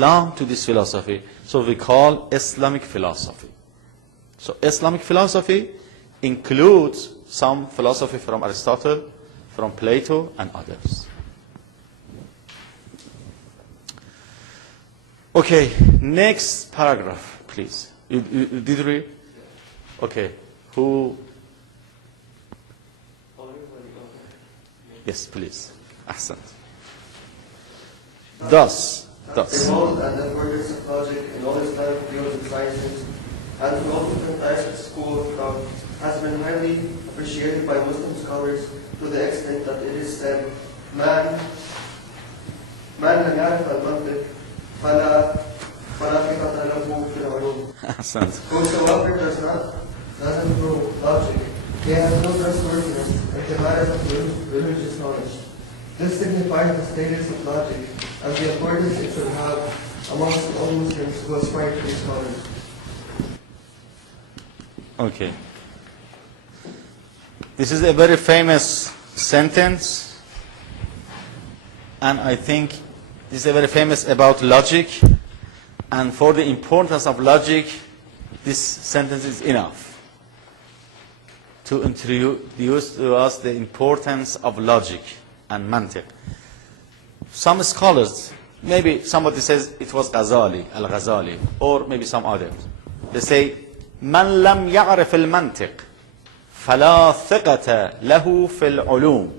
Islam to this philosophy. So we call Islamic philosophy. So Islamic philosophy includes some philosophy from Aristotle, from Plato, and others. Okay, next paragraph, please. You did read? Okay, who? Yes, please. Ahsant. Thus. The role and importance of logic in all Islamic fields and sciences, and through all different types of school of thought, has been highly appreciated by Muslim scholars to the extent that it is said, Man لم يعرف المنطق فلا قيمة له في العلوم. Whosoever doesn't know logic, he has no trustworthiness in the matters of religious knowledge. This signifies the status of logic and the importance it should have amongst all Muslims who aspire to be scholars. Okay. This is a very famous sentence, and I think this is a very famous about logic, and for the importance of logic, this sentence is enough to introduce to us the importance of logic and mantiq. Some scholars, maybe somebody says it was Ghazali, Al-Ghazali, or maybe some others. They say, من لم يعرف المنطق فلا ثقة له في العلوم.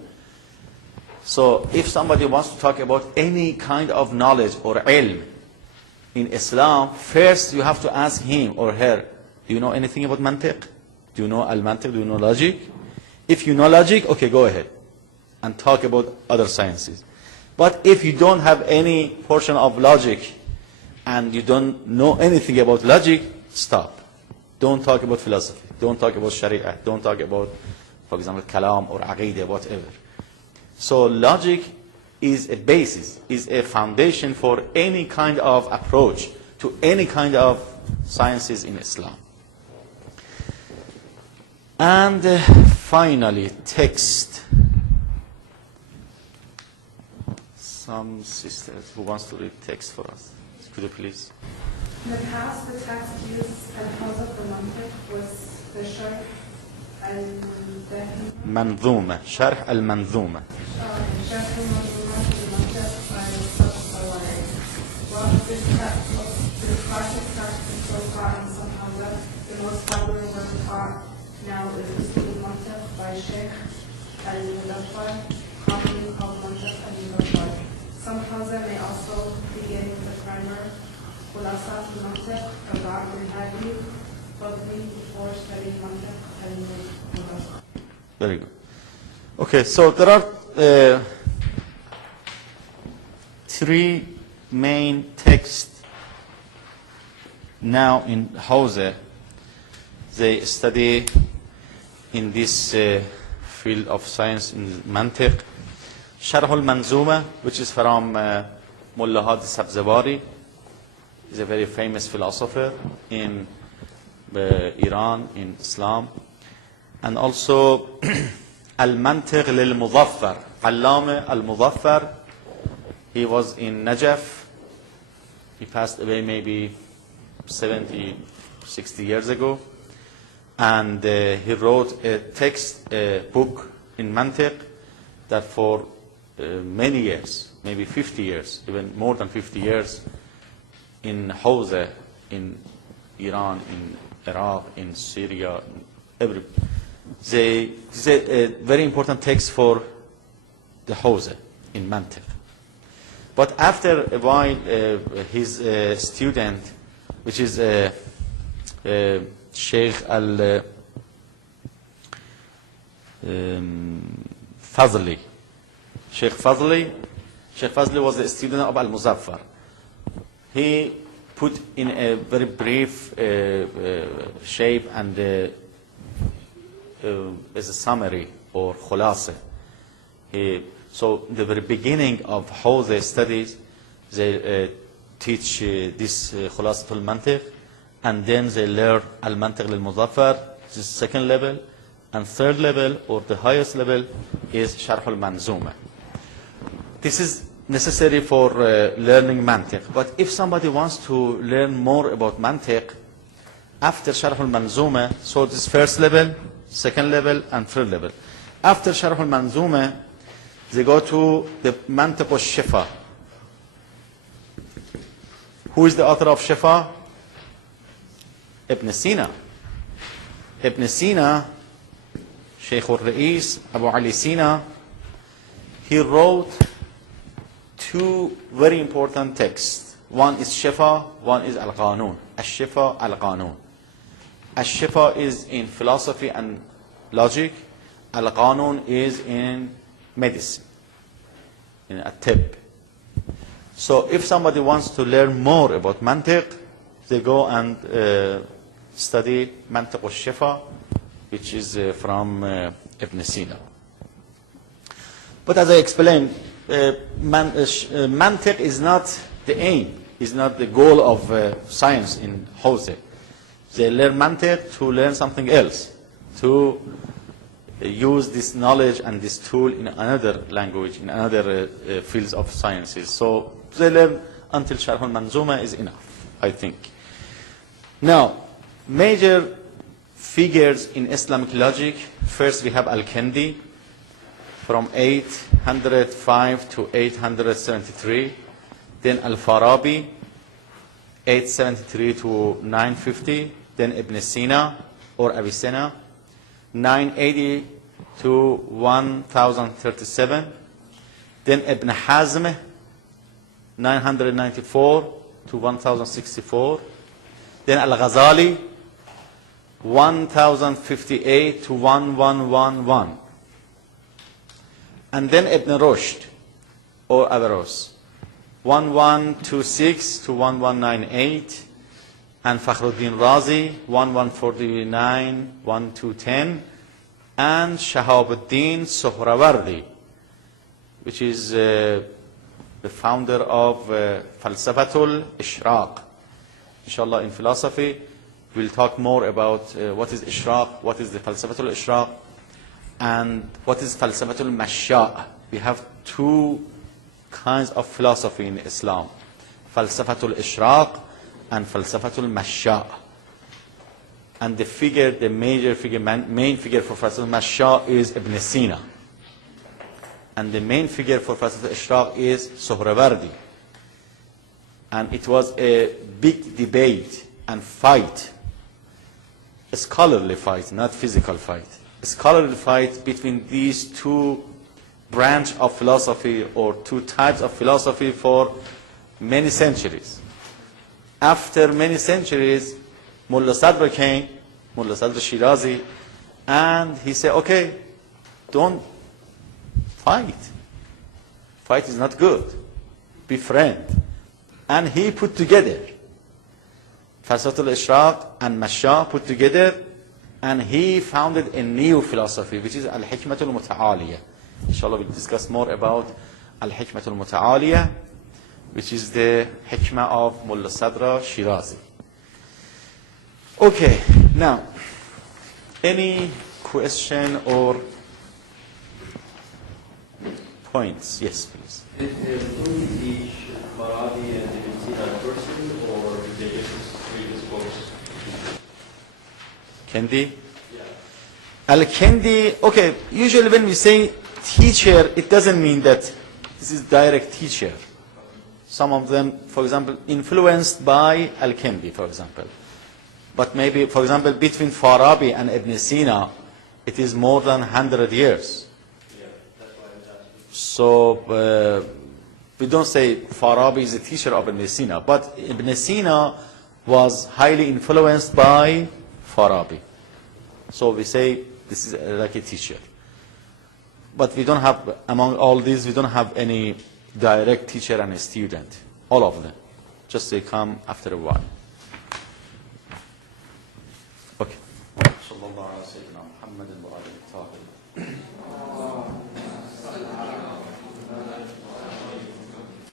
So if somebody wants to talk about any kind of knowledge or ilm in Islam, first you have to ask him or her, do you know anything about mantiq? Do you know al-mantiq? Do you know logic? If you know logic, okay, go ahead and talk about other sciences. But if you don't have any portion of logic and you don't know anything about logic, stop. Don't talk about philosophy. Don't talk about sharia. Don't talk about, for example, kalam or aqidah, whatever. So logic is a basis, is a foundation for any kind of approach to any kind of sciences in Islam. And finally, text. Some sisters who wants to read text for us. Could you please? In the past, the text used and cause of the mantiq was the sharh al-Dahi. Manzuma, sharh al-manzuma. Sharh al-manzuma to the mantiq by Sub-Sawari. While this classic text is so far in some Hamza, the most popular work taught now is Usul al-Mantiq by Sheikh al-Mudaffar, commonly called Mantiq al-Mudaffar. Some Hamza may also begin with the primer Khulasa al-Mantiq of Al-Nabi, before studying Mantiq al-Mudaffar. Very good. Okay, so there are three main texts now in Hawza. They study in this field of science in Mantiq. Sharh al-Manzuma, which is from Mullah Hadi Sabzawari, is a very famous philosopher in Iran, in Islam. And also Al-Mantiq lil-Muzaffar, Allama al-Muzaffar. He was in Najaf. He passed away maybe 70, 60 years ago. And he wrote a text, a book in Mantiq that for many years, maybe 50 years, even more than 50 years, in Hawza, in Iran, in Iraq, in Syria, it's a very important text for the Hawza in Mantiq. But after a while, his student, which is Sheikh al-Fazli. Sheikh Fazli was a student of Al-Muzaffar. He put in a very brief shape and as a summary or khulasa. So the very beginning of how they studies, they teach this khulasatul mantiq, and then they learn al-mantiq al-muzaffar, this is second level, and third level or the highest level is sharh al-manzuma. This is necessary for learning mantiq. But if somebody wants to learn more about mantiq, after Sharh al-Manzuma, so this first level, second level, and third level. After Sharh al-Manzuma, they go to the Mantiq al-Shifa. Who is the author of Shifa? Ibn Sina. Ibn Sina, Shaykh al-Ra'is, Abu Ali Sina, he wrote two very important texts. One is Shifa, one is Al-Qanun. Al-Shifa, Al-Qanun. Al-Shifa is in philosophy and logic. Al-Qanun is in medicine, in a tib. So if somebody wants to learn more about mantiq, they go and study Mantiq al-Shifa, which is from Ibn Sina. But as I explained, mantiq is not the aim, is not the goal of science in wholesale. They learn mantiq to learn something else, to use this knowledge and this tool in another language, in another fields of sciences. So they learn until Sharh al-Manzuma is enough, I think. Now, major figures in Islamic logic. First we have Al-Kindi from 805 to 873. Then Al-Farabi, 873 to 950. Then Ibn Sina or Avicenna, 980 to 1037. Then Ibn Hazm, 994 to 1064. Then Al-Ghazali, 1058 to 1111. And then Ibn Rushd or Averroes, 1126 to 1198. And Fakhruddin Razi, 1149, 1210. And Shahabuddin Suhrawardi, which is the founder of Falsafatul Ishraq. Inshallah, in philosophy, we'll talk more about what is Ishraq, what is the Falsafatul Ishraq, and what is Falsafatul Mashya'. We have two kinds of philosophy in Islam, Falsafatul Ishraq and Falsafatul Mashya'. And the figure, the major figure, main figure for Falsafatul Mashya' is Ibn Sina. And the main figure for Falsafatul Ishraq is Suhrawardi. And it was a big debate and fight, a scholarly fight, not physical fight, a scholarly fight between these two branches of philosophy or two types of philosophy for many centuries. After many centuries, Mullah Sadr came, Mullah Sadr Shirazi, and he said, okay, don't fight. Fight is not good. Be friend. And he put together Falsafatul Ishraq and Mashya' put together, and he founded a new philosophy, which is Al-Hikmatul Muta'aliyah. Inshallah, we'll discuss more about Al-Hikmatul Muta'aliyah, which is the hikmah of Mullah Sadr Shirazi. Okay, now, any question or points? Yes, please. Did Al-Kindi teach Farabi and Ibn Sina in person, or did they just read his books? Kendi? Yeah. Al-Kendi, okay, usually when we say teacher, it doesn't mean that this is direct teacher. Some of them, for example, influenced by Al-Kendi, for example. But maybe, for example, between Farabi and Ibn Sina, it is more than 100 years. Yeah, that's why I was asking. So, we don't say Farabi is a teacher of Ibn Sina, but Ibn Sina was highly influenced by Farabi. So we say this is like a teacher. But we don't have, among all these, we don't have any direct teacher and a student. All of them. Just they come after a while. Okay.